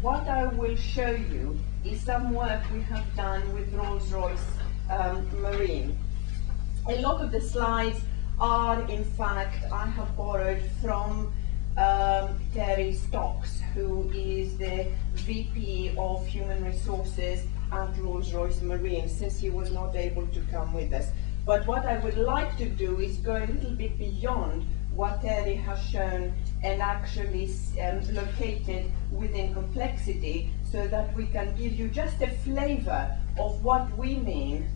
what I will show you is some work we have done with Rolls-Royce Marine. A lot of the slides are, in fact, I have borrowed from Terry Stocks, who is the VP of Human Resources at Rolls-Royce Marine, since he was not able to come with us. But what I would like to do is go a little bit beyond what Terry has shown and actually located within complexity, so that we can give you just a flavor of what we mean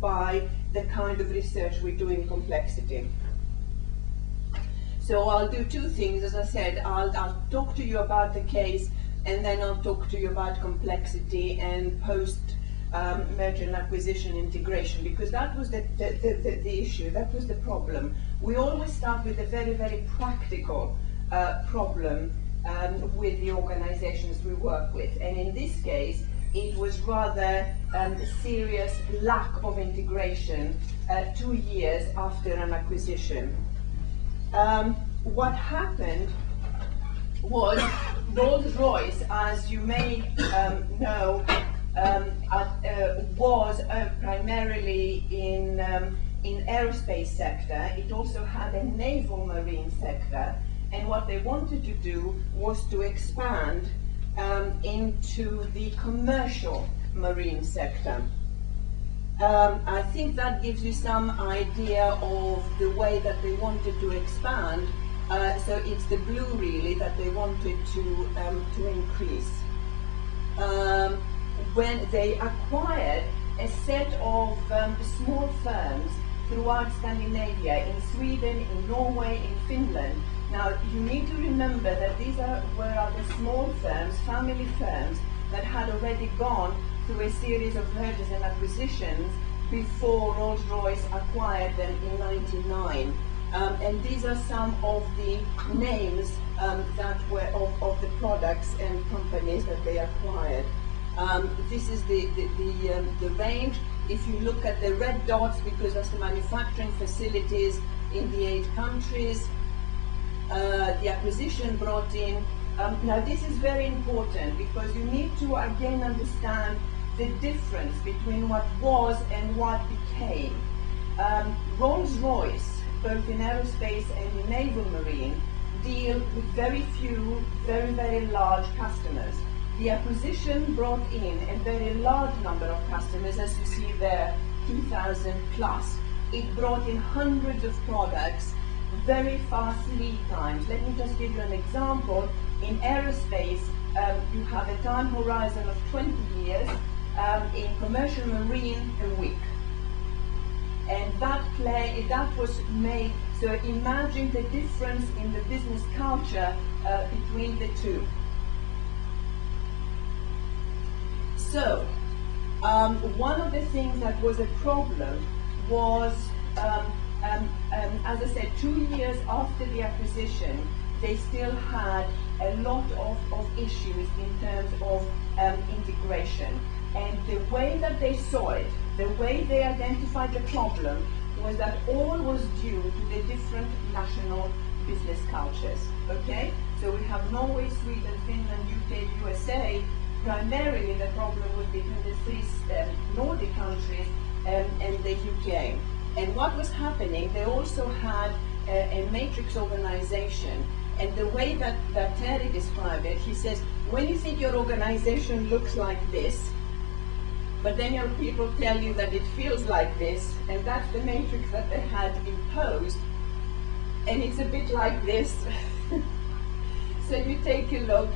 by the kind of research we do in complexity. So I'll do two things. As I said, I'll talk to you about the case, and then I'll talk to you about complexity and post merger and acquisition integration, because that was the issue, that was the problem. We always start with a very, very practical problem with the organizations we work with. And in this case, it was rather a serious lack of integration 2 years after an acquisition. What happened was Rolls-Royce, as you may know, was primarily in aerospace sector. It also had a naval marine sector, and what they wanted to do was to expand into the commercial marine sector. I think that gives you some idea of the way that they wanted to expand. So it's the blue really that they wanted to increase. When they acquired a set of small firms throughout Scandinavia, in Sweden, in Norway, in Finland. Now, you need to remember that these were the small firms, family firms, that had already gone through a series of mergers and acquisitions before Rolls-Royce acquired them in '99. And these are some of the names that were of the products and companies that they acquired. This is the range. If you look at the red dots, because that's the manufacturing facilities in the 8 countries, the acquisition brought in. Now this is very important, because you need to again understand the difference between what was and what became. Rolls-Royce, both in aerospace and in naval marine, deal with very few, very, very large customers. The acquisition brought in a very large number of customers, as you see there, 2,000 plus. It brought in hundreds of products, very fast lead times. Let me just give you an example. In aerospace, you have a time horizon of 20 years. In commercial marine, a week. And that was made, so imagine the difference in the business culture between the two. So, one of the things that was a problem was, as I said, 2 years after the acquisition, they still had a lot of issues in terms of integration. And the way that they saw it, the way they identified the problem, was that all was due to the different national business cultures, okay? So we have Norway, Sweden, Finland, UK, USA. Primarily the problem was between the 3 Nordic countries and the UK. And what was happening, they also had a matrix organization. And the way that Terry described it, he says, when you think your organization looks like this, but then your people tell you that it feels like this, and that's the matrix that they had imposed, and it's a bit like this. So you take a look,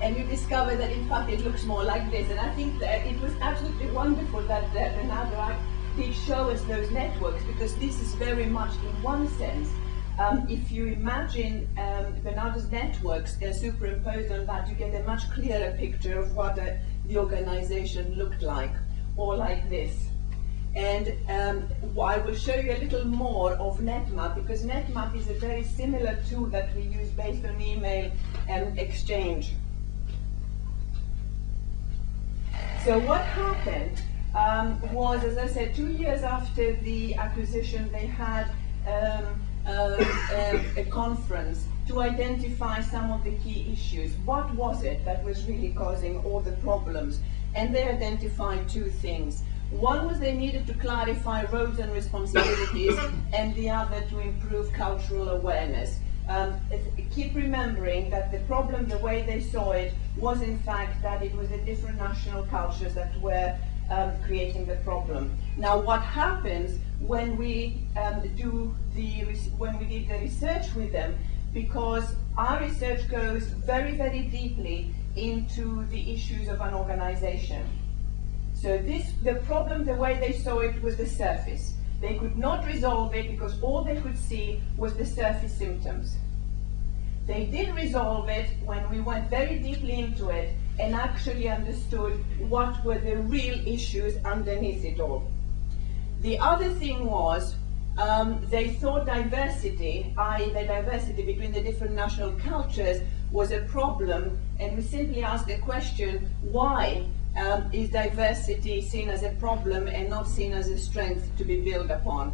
and you discover that in fact it looks more like this. And I think that it was absolutely wonderful that Bernardo did show us those networks, because this is very much in one sense. If you imagine Bernardo's networks, they're superimposed on that, you get a much clearer picture of what the organization looked like, or like this. And I will show you a little more of NetMap, because NetMap is a very similar tool that we use based on email exchange. So what happened was, as I said, 2 years after the acquisition, they had a conference to identify some of the key issues. What was it that was really causing all the problems? And they identified two things. One was they needed to clarify roles and responsibilities, and the other to improve cultural awareness. Keep remembering that the problem, the way they saw it, was in fact that it was the different national cultures that were creating the problem. Now, what happens when we when we did the research with them, because our research goes very, very deeply into the issues of an organization. So the problem, the way they saw it, was the surface. They could not resolve it because all they could see was the surface symptoms. They did resolve it when we went very deeply into it and actually understood what were the real issues underneath it all. The other thing was, they thought diversity, i.e. the diversity between the different national cultures, was a problem, and we simply asked the question, why is diversity seen as a problem and not seen as a strength to be built upon?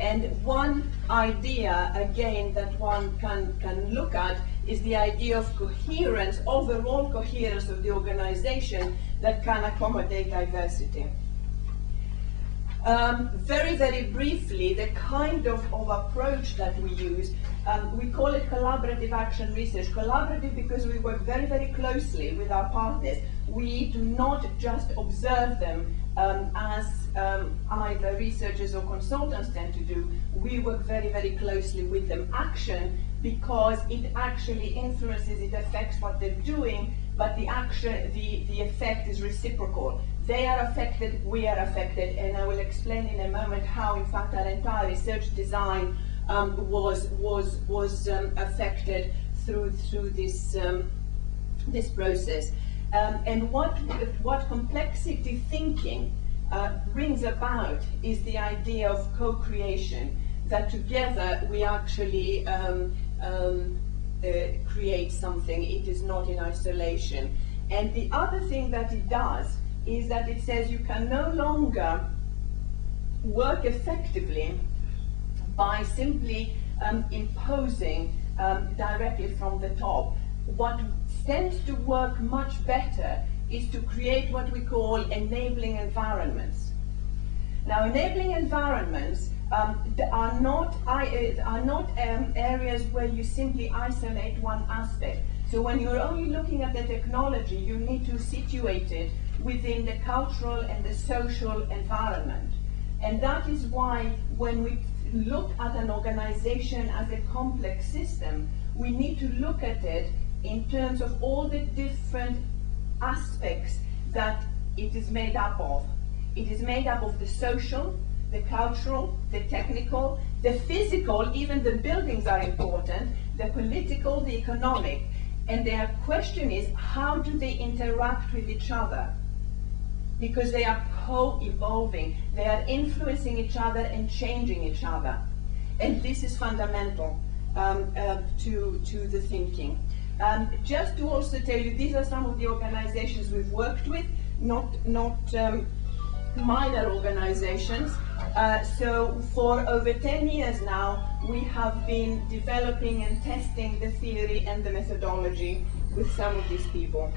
And one idea, again, that one can look at is the idea of coherence, overall coherence of the organization that can accommodate diversity. Very, very briefly, the kind of approach that we use, we call it collaborative action research. Collaborative because we work very, very closely with our partners. We do not just observe them as either researchers or consultants tend to do. We work very, very closely with them. Action, because it actually influences, it affects what they're doing, but the action, the effect is reciprocal. They are affected, we are affected, and I will explain in a moment how, in fact, our entire research design was affected through this process. And what complexity thinking brings about is the idea of co-creation, that together we actually create something. It is not in isolation. And the other thing that it does is that it says you can no longer work effectively by simply imposing directly from the top. What tends to work much better is to create what we call enabling environments. Now, enabling environments are not areas where you simply isolate one aspect. So when you're only looking at the technology, you need to situate it within the cultural and the social environment. And that is why when we look at an organization as a complex system, we need to look at it in terms of all the different aspects that it is made up of. It is made up of the social, the cultural, the technical, the physical, even the buildings are important, the political, the economic. And the question is, how do they interact with each other? Because they are co-evolving, they are influencing each other and changing each other. And this is fundamental to the thinking. Just to also tell you, these are some of the organizations we've worked with, not minor organizations. So for over 10 years now, we have been developing and testing the theory and the methodology with some of these people.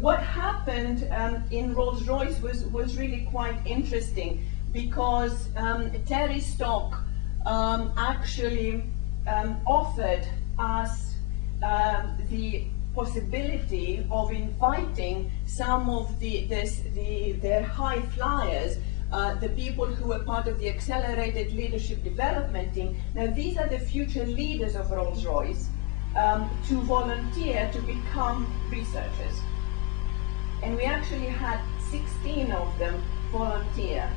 What happened in Rolls-Royce was really quite interesting, because Terry Stock actually offered us the possibility of inviting some of their high flyers, the people who were part of the accelerated leadership development team. Now, these are the future leaders of Rolls-Royce, to volunteer to become researchers. And we actually had 16 of them volunteer.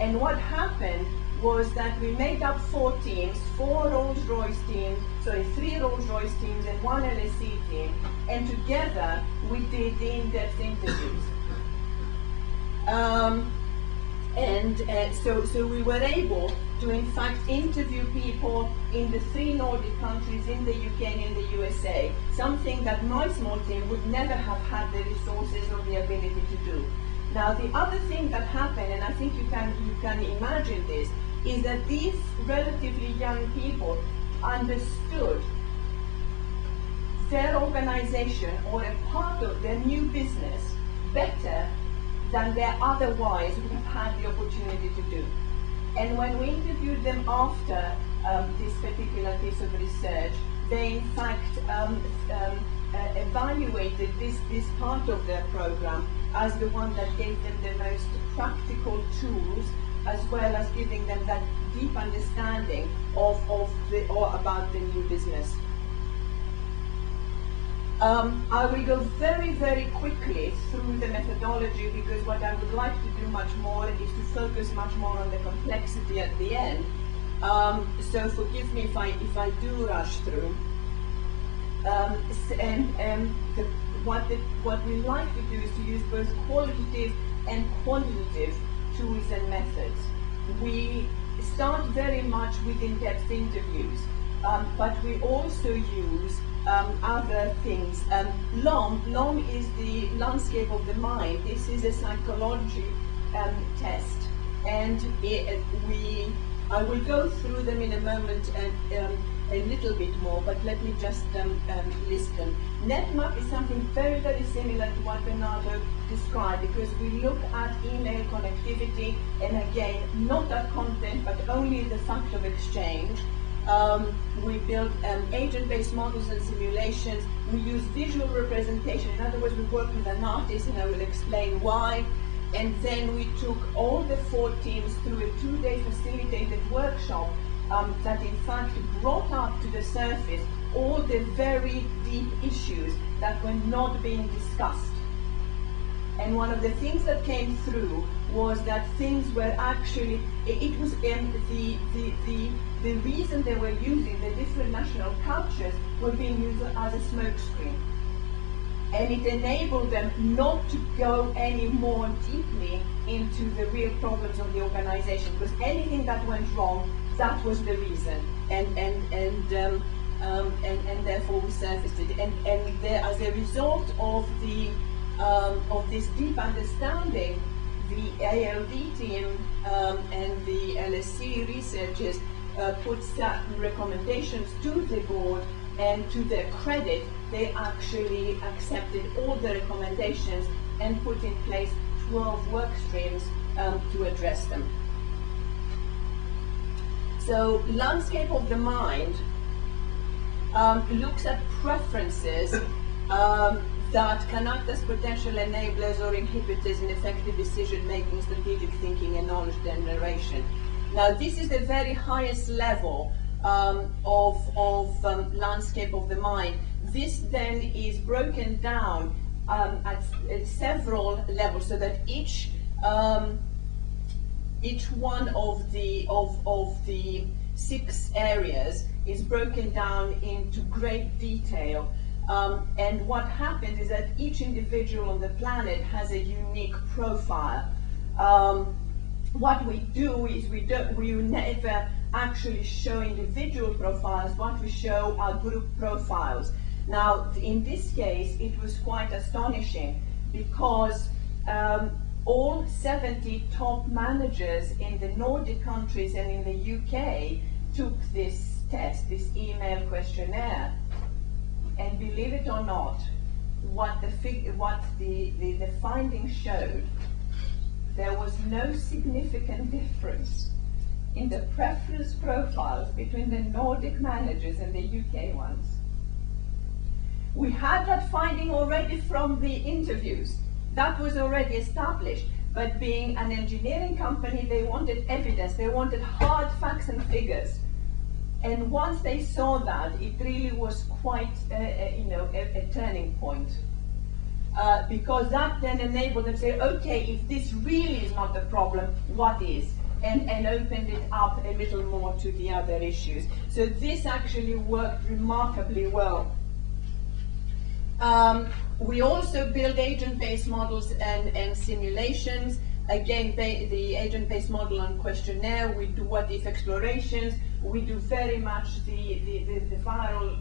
And what happened was that we made up 4 teams, 4 Rolls-Royce teams, sorry, 3 Rolls-Royce teams and 1 LSE team, and together we did the in-depth interviews. So we were able to, in fact, interview people in the 3 Nordic countries, in the UK and in the USA, something that my small team would never have had the resources or the ability to do. Now, the other thing that happened, and I think you can imagine this, is that these relatively young people understood their organization or a part of their new business better than they otherwise would have had the opportunity to do. And when we interviewed them after this particular piece of research, they in fact evaluated this part of their program as the one that gave them the most practical tools, as well as giving them that deep understanding about the new business. I will go very, very quickly through the methodology, because what I would like to do much more is to focus much more on the complexity at the end. So forgive me if I do rush through. What we like to do is to use both qualitative and quantitative tools and methods. We start very much with in-depth interviews, but we also use other things. LOM is the landscape of the mind. This is a psychology test, and I will go through them in a moment a little bit more, but let me just list them. NetMap is something very, very similar to what Bernardo described, because we look at email connectivity, and again, not at content, but only the fact of exchange. We build agent-based models and simulations. We use visual representation. In other words, we work with an artist, and I will explain why. And then we took all the 4 teams through a 2-day facilitated workshop that in fact brought up to the surface all the very deep issues that were not being discussed. And one of the things that came through was that things were actually, it was the reason they were using the different national cultures were being used as a smokescreen. And it enabled them not to go any more deeply into the real problems of the organization, because anything that went wrong, that was the reason, and therefore we surfaced it. And there, as a result of this deep understanding, the ALD team and the LSE researchers put certain recommendations to the board, and to their credit, they actually accepted all the recommendations and put in place 12 work streams to address them. So, landscape of the mind looks at preferences that can act as potential enablers or inhibitors in effective decision-making, strategic thinking, and knowledge generation. Now, this is the very highest level of landscape of the mind. This then is broken down at several levels, so that each one of the 6 areas is broken down into great detail. And what happens is that each individual on the planet has a unique profile. What we do is we never actually show individual profiles. What we show are group profiles. Now, in this case, it was quite astonishing, because all 70 top managers in the Nordic countries and in the UK took this test, this email questionnaire, and believe it or not, what the findings showed, there was no significant difference in the preference profiles between the Nordic managers and the UK ones. We had that finding already from the interviews. That was already established, but being an engineering company, they wanted evidence, they wanted hard facts and figures. And once they saw that, it really was quite a turning point. Because that then enabled them to say, okay, if this really is not the problem, what is? And opened it up a little more to the other issues. So this actually worked remarkably well. We also build agent-based models and simulations. Again, the agent-based model and questionnaire, we do what-if explorations, we do very much the viral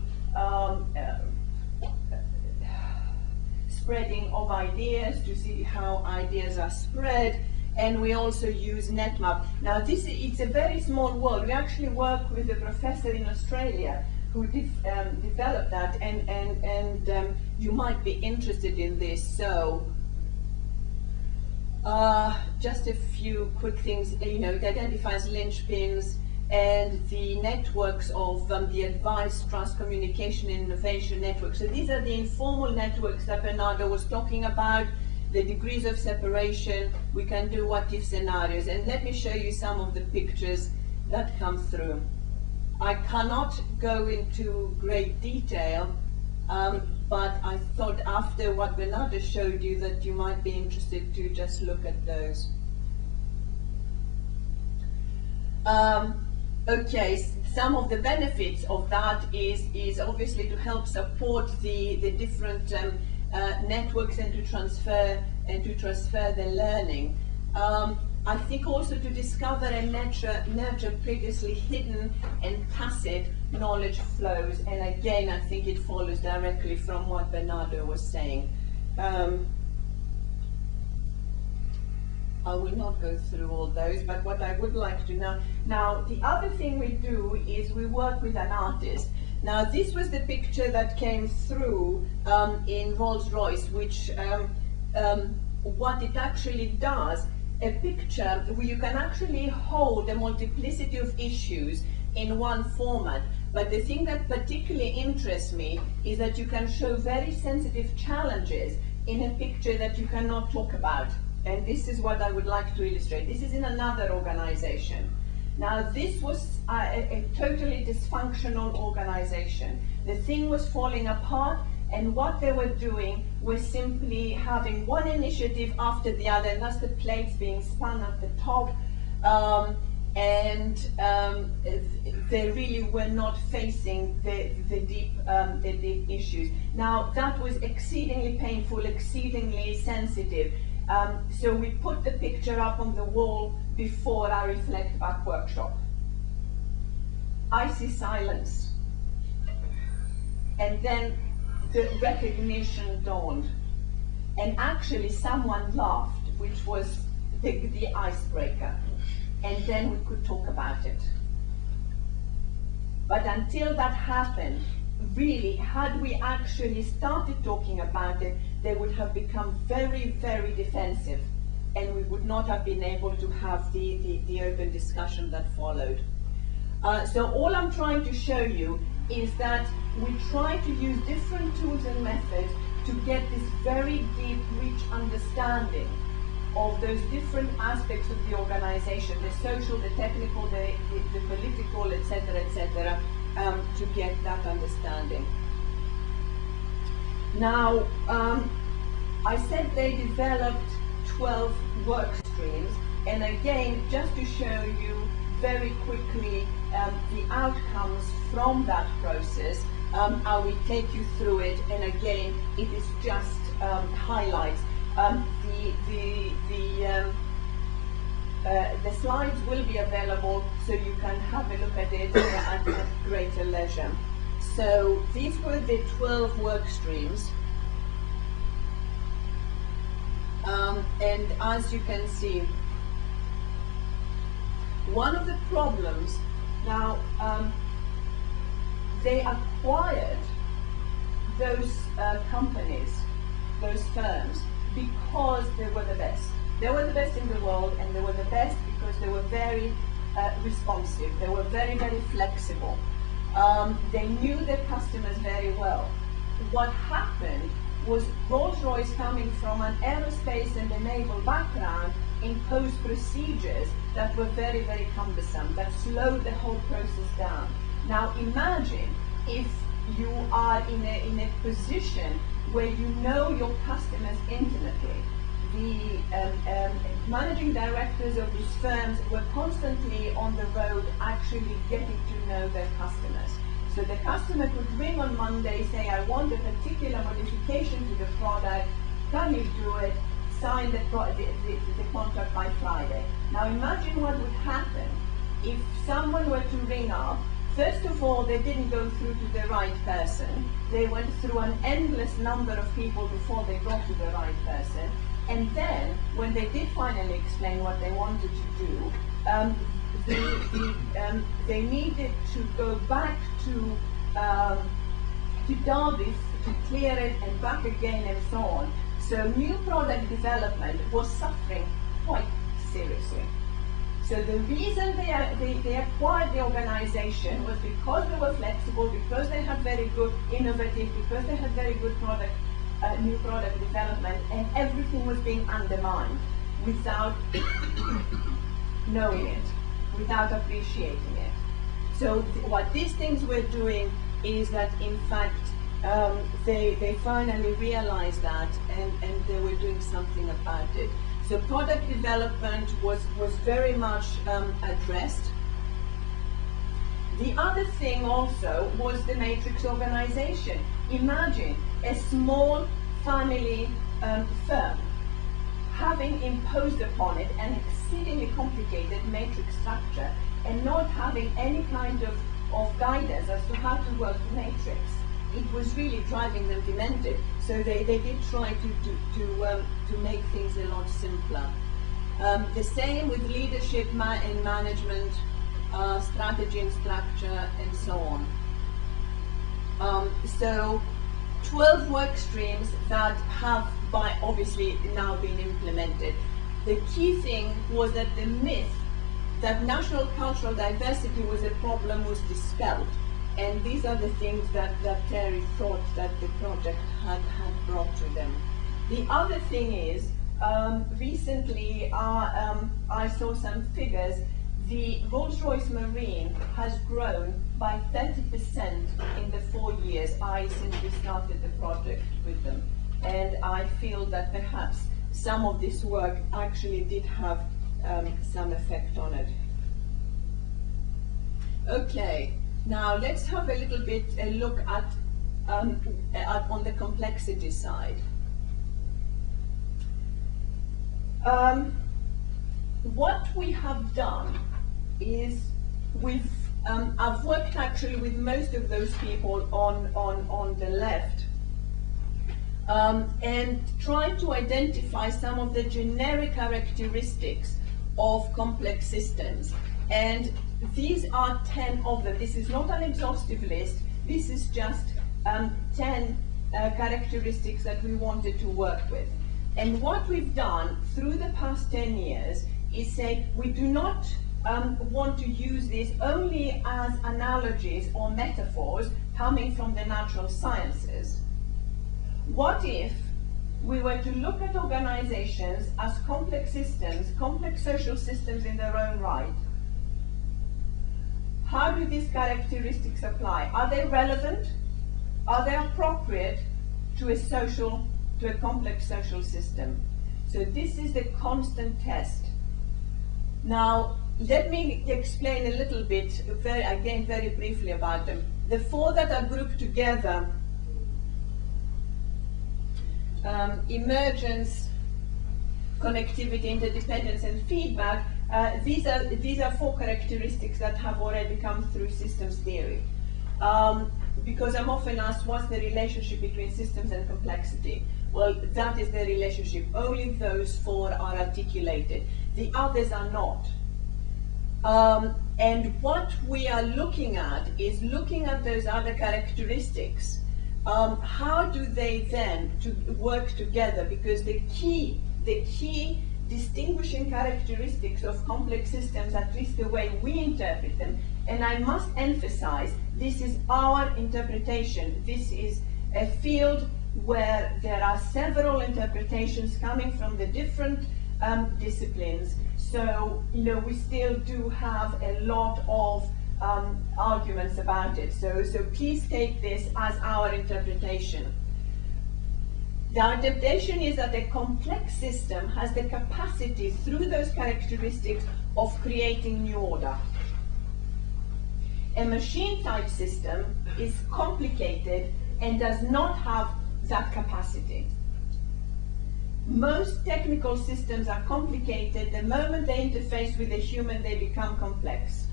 spreading of ideas to see how ideas are spread, and we also use NetMap. Now it's a very small world. We actually work with a professor in Australia who developed that, and you might be interested in this. So just a few quick things. You know, it identifies linchpins and the networks of the advice, trust, communication, and innovation networks. So these are the informal networks that Bernardo was talking about, the degrees of separation. We can do what-if scenarios. And let me show you some of the pictures that come through. I cannot go into great detail, but I thought after what Bernardo showed you that you might be interested to just look at those. Okay, some of the benefits of that is obviously to help support the different networks and to transfer the learning. I think also to discover and nurture previously hidden and tacit knowledge flows. And again, I think it follows directly from what Bernardo was saying. I will not go through all those, but what I would like to know. Now, the other thing we do is we work with an artist. Now, this was the picture that came through in Rolls-Royce, which what it actually does, a picture where you can actually hold a multiplicity of issues in one format. But the thing that particularly interests me is that you can show very sensitive challenges in a picture that you cannot talk about. And this is what I would like to illustrate. This is in another organization. Now, this was a totally dysfunctional organization. The thing was falling apart, and what they were doing was simply having one initiative after the other, and that's the plates being spun at the top. They really were not facing the deep issues. Now, that was exceedingly painful, exceedingly sensitive. So we put the picture up on the wall before our Reflect Back workshop. Icy silence. And then the recognition dawned. And actually someone laughed, which was the icebreaker. And then we could talk about it. But until that happened, really, had we actually started talking about it, they would have become very, very defensive, and we would not have been able to have the open discussion that followed. So all I'm trying to show you is that we try to use different tools and methods to get this very deep, rich understanding of those different aspects of the organization, the social, the technical, the political, etc., to get that understanding. Now, I said they developed 12 work streams, and again, just to show you very quickly the outcomes from that process, I will take you through it, and again, it is just highlights. The slides will be available, so you can have a look at it at greater leisure. So these were the 12 work streams, and as you can see, one of the problems now, they acquired those companies, those firms, because they were the best. They were the best in the world, and they were the best because they were very responsive. They were very, very flexible. They knew their customers very well. What happened was Rolls-Royce, coming from an aerospace and a naval background, imposed procedures that were very, very cumbersome, that slowed the whole process down. Now imagine if you are in a position where you know your customers intimately. The managing directors of these firms were constantly on the road actually getting to know their customers. So the customer could ring on Monday, say, I want a particular modification to the product, can you do it? Sign the contract by Friday. Now imagine what would happen if someone were to ring up. First of all, they didn't go through to the right person. They went through an endless number of people before they got to the right person. And then, when they did finally explain what they wanted to do, they needed to go back to Derby to clear it and back again and so on. So new product development was suffering quite seriously. So the reason they acquired the organization was because they were flexible, because they had very good innovative, because they had very good product, new product development, and everything was being undermined without knowing it, without appreciating it. So what these things were doing is that, in fact, they finally realized that, and they were doing something about it. So product development was very much addressed. The other thing also was the matrix organization. Imagine a small family firm having imposed upon it an exceedingly complicated matrix structure and not having any kind of guidance as to how to work the matrix. It was really driving them demented. So they did try to make things a lot simpler. The same with leadership and management, strategy and structure, and so on. So 12 work streams that have obviously now been implemented. The key thing was that the myth that national cultural diversity was a problem was dispelled. And these are the things that Terry thought that the project had brought to them. The other thing is, recently I saw some figures. The Rolls-Royce Marine has grown by 30% in the 4 years since we started the project with them. And I feel that perhaps some of this work actually did have some effect on it. Okay. Now let's have a little bit a look at on the complexity side. What we have done is I've worked actually with most of those people on the left and tried to identify some of the generic characteristics of complex systems. And these are 10 of them. This is not an exhaustive list. This is just 10 characteristics that we wanted to work with. And what we've done through the past 10 years is say we do not want to use these only as analogies or metaphors coming from the natural sciences. What if we were to look at organizations as complex systems, complex social systems in their own right? How do these characteristics apply? Are they relevant? Are they appropriate to a complex social system? So this is the constant test. Now, let me explain a little bit, again, very briefly about them. The 4 that are grouped together, emergence, connectivity, interdependence, and feedback, these are 4 characteristics that have already come through systems theory. Because I'm often asked, what's the relationship between systems and complexity? Well, that is the relationship. Only those 4 are articulated. The others are not. And what we are looking at is looking at those other characteristics. How do they then work together? Because the key distinguishing characteristics of complex systems, at least the way we interpret them, and I must emphasize, this is our interpretation. This is a field where there are several interpretations coming from the different disciplines. So, we still do have a lot of arguments about it. So please take this as our interpretation. The interpretation is that a complex system has the capacity, through those characteristics, of creating new order. A machine-type system is complicated and does not have that capacity. Most technical systems are complicated. The moment they interface with a human, they become complex.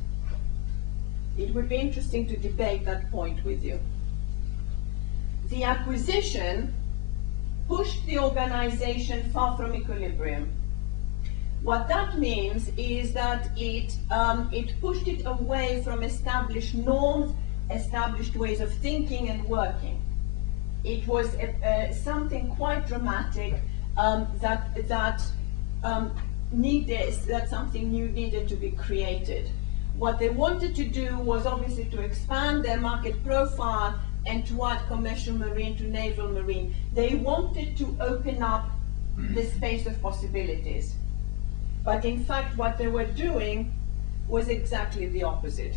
It would be interesting to debate that point with you. The acquisition pushed the organization far from equilibrium. What that means is that it pushed it away from established norms, established ways of thinking and working. It was something quite dramatic that something new needed to be created. What they wanted to do was obviously to expand their market profile and to add commercial marine to naval marine. They wanted to open up the space of possibilities. But in fact, what they were doing was exactly the opposite.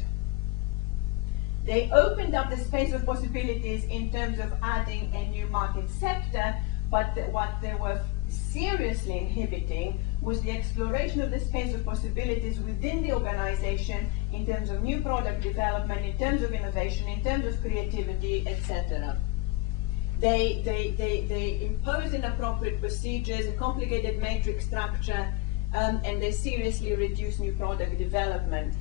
They opened up the space of possibilities in terms of adding a new market sector, but what they were seriously inhibiting was the exploration of the space of possibilities within the organization in terms of new product development, in terms of innovation, in terms of creativity, etc. They imposed inappropriate procedures, a complicated matrix structure, and they seriously reduced new product development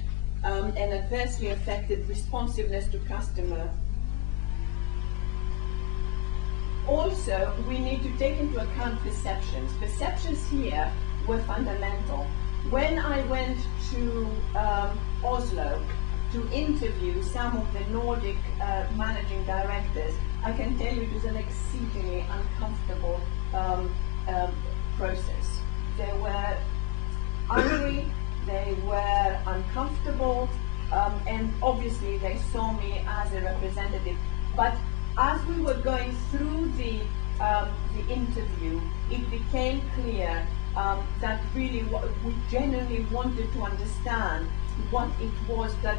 and adversely affected responsiveness to customer. Also, we need to take into account perceptions. Perceptions here were fundamental. When I went to Oslo to interview some of the Nordic managing directors, I can tell you it was an exceedingly uncomfortable process. They were angry, they were uncomfortable, and obviously they saw me as a representative. But as we were going through the interview, it became clear that really we genuinely wanted to understand what it was that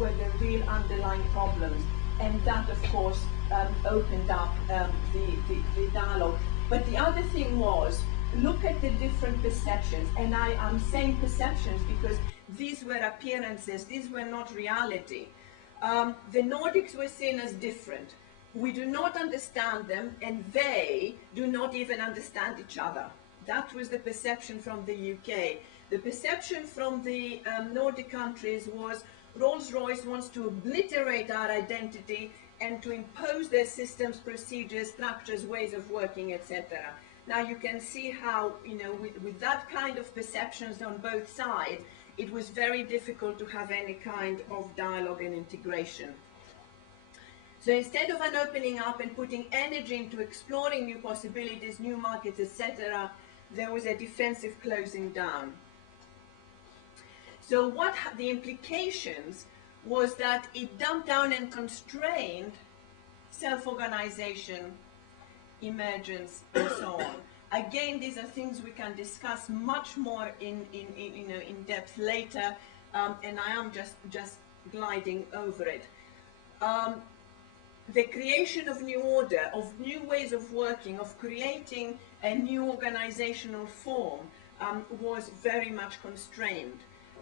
were the real underlying problems, and that of course opened up the dialogue. But the other thing was, look at the different perceptions, and I am saying perceptions because these were appearances, these were not reality. The Nordics were seen as different. We do not understand them, and they do not even understand each other. That was the perception from the UK. The perception from the Nordic countries was Rolls-Royce wants to obliterate our identity and to impose their systems, procedures, structures, ways of working, etc. Now you can see how, with that kind of perceptions on both sides, it was very difficult to have any kind of dialogue and integration. So instead of an opening up and putting energy into exploring new possibilities, new markets, etc., there was a defensive closing down. So what the implications was that it dumped down and constrained self-organization, emergence, and so on. Again, these are things we can discuss much more in depth later, and I am just gliding over it. The creation of new order, of new ways of working, of creating a new organizational form was very much constrained.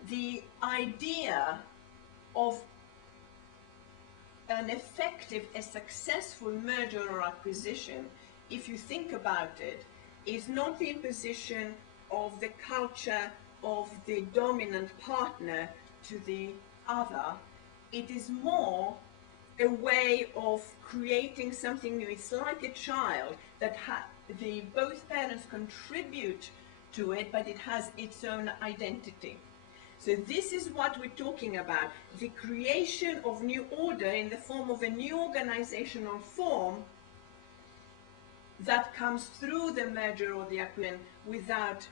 The idea of an effective, a successful merger or acquisition, if you think about it, is not the imposition of the culture of the dominant partner to the other. It is more a way of creating something new. It's like a child that both parents contribute to it, but it has its own identity. So this is what we're talking about, the creation of new order in the form of a new organizational form that comes through the merger or the acquisition without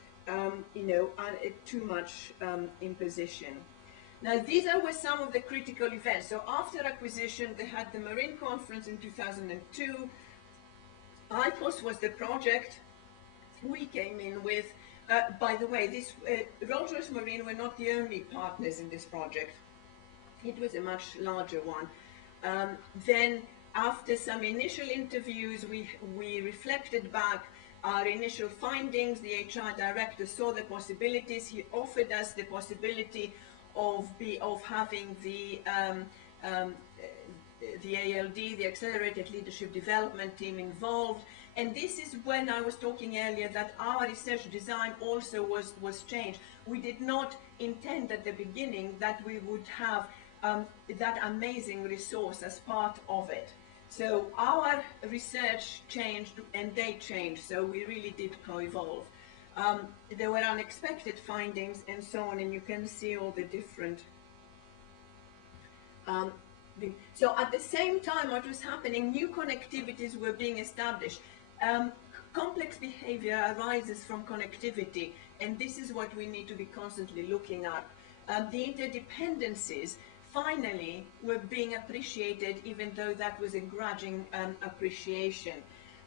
too much imposition. Now these were some of the critical events. So after acquisition, they had the Marine Conference in 2002. IPOS was the project we came in with. By the way, this Rolls-Royce Marine were not the only partners in this project. It was a much larger one. Then after some initial interviews, we reflected back our initial findings. The HR director saw the possibilities. He offered us the possibility of having the ALD, the Accelerated Leadership Development Team, involved. And this is when I was talking earlier that our research design also was changed. We did not intend at the beginning that we would have that amazing resource as part of it. So our research changed and they changed, so we really did co-evolve. There were unexpected findings and so on, and you can see all the different so at the same time what was happening, new connectivities were being established. Complex behavior arises from connectivity, and this is what we need to be constantly looking at. The interdependencies finally were being appreciated, even though that was a grudging appreciation.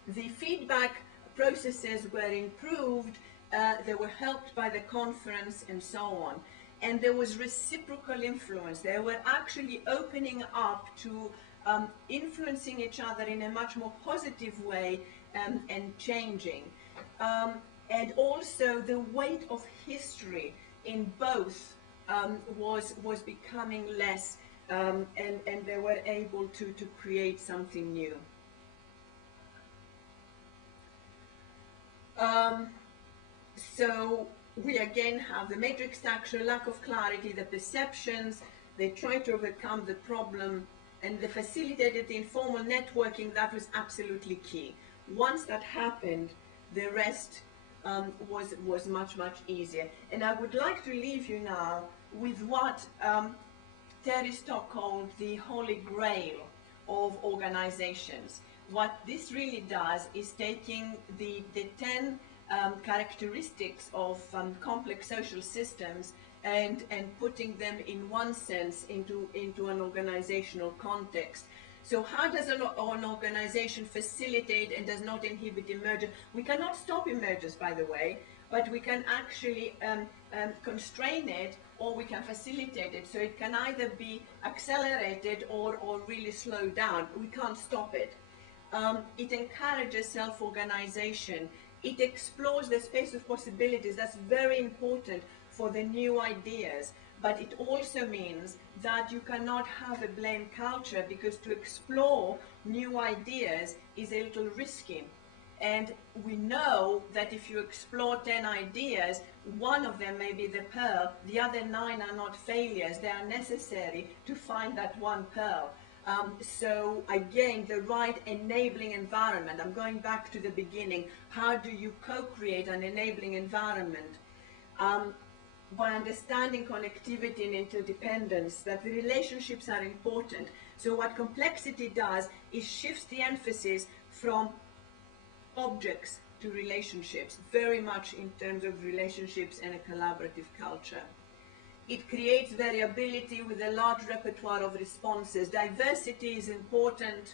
The feedback processes were improved, they were helped by the conference and so on. And there was reciprocal influence. They were actually opening up to influencing each other in a much more positive way and changing. And also the weight of history in both was becoming less, and they were able to create something new. So we again have the matrix structure, lack of clarity, the perceptions. They try to overcome the problem, and they facilitated the informal networking. That was absolutely key. Once that happened, the rest was much easier. And I would like to leave you now with what Terry Stock called the holy grail of organizations. What this really does is taking the 10 characteristics of complex social systems and putting them in one sense into an organizational context. So how does an organization facilitate and does not inhibit emergence? We cannot stop emergence, by the way, but we can actually constrain it, or we can facilitate it. So it can either be accelerated or really slowed down. We can't stop it. It encourages self-organization. It explores the space of possibilities. That's very important for the new ideas. But it also means that you cannot have a blame culture, because to explore new ideas is a little risky. And we know that if you explore 10 ideas, one of them may be the pearl, the other 9 are not failures. They are necessary to find that one pearl. So again, the right enabling environment. I'm going back to the beginning. How do you co-create an enabling environment? By understanding connectivity and interdependence, that the relationships are important. So what complexity does is shifts the emphasis from objects to relationships, very much in terms of relationships and a collaborative culture. It creates variability with a large repertoire of responses. Diversity is important,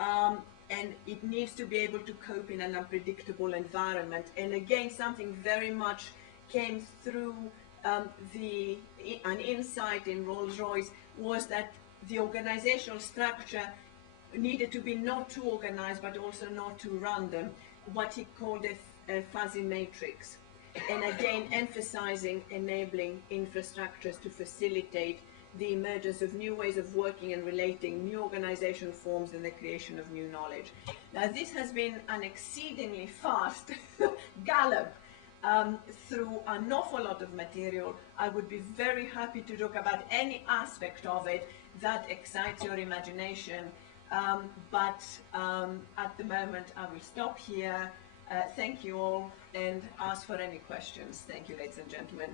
and it needs to be able to cope in an unpredictable environment. And again, something very much came through an insight in Rolls-Royce was that the organizational structure needed to be not too organized, but also not too random, what he called a fuzzy matrix. And again, emphasizing enabling infrastructures to facilitate the emergence of new ways of working and relating, new organization forms, and the creation of new knowledge. Now, this has been an exceedingly fast gallop through an awful lot of material. I would be very happy to talk about any aspect of it that excites your imagination, but at the moment I will stop here. Thank you all, and ask for any questions. Thank you, ladies and gentlemen.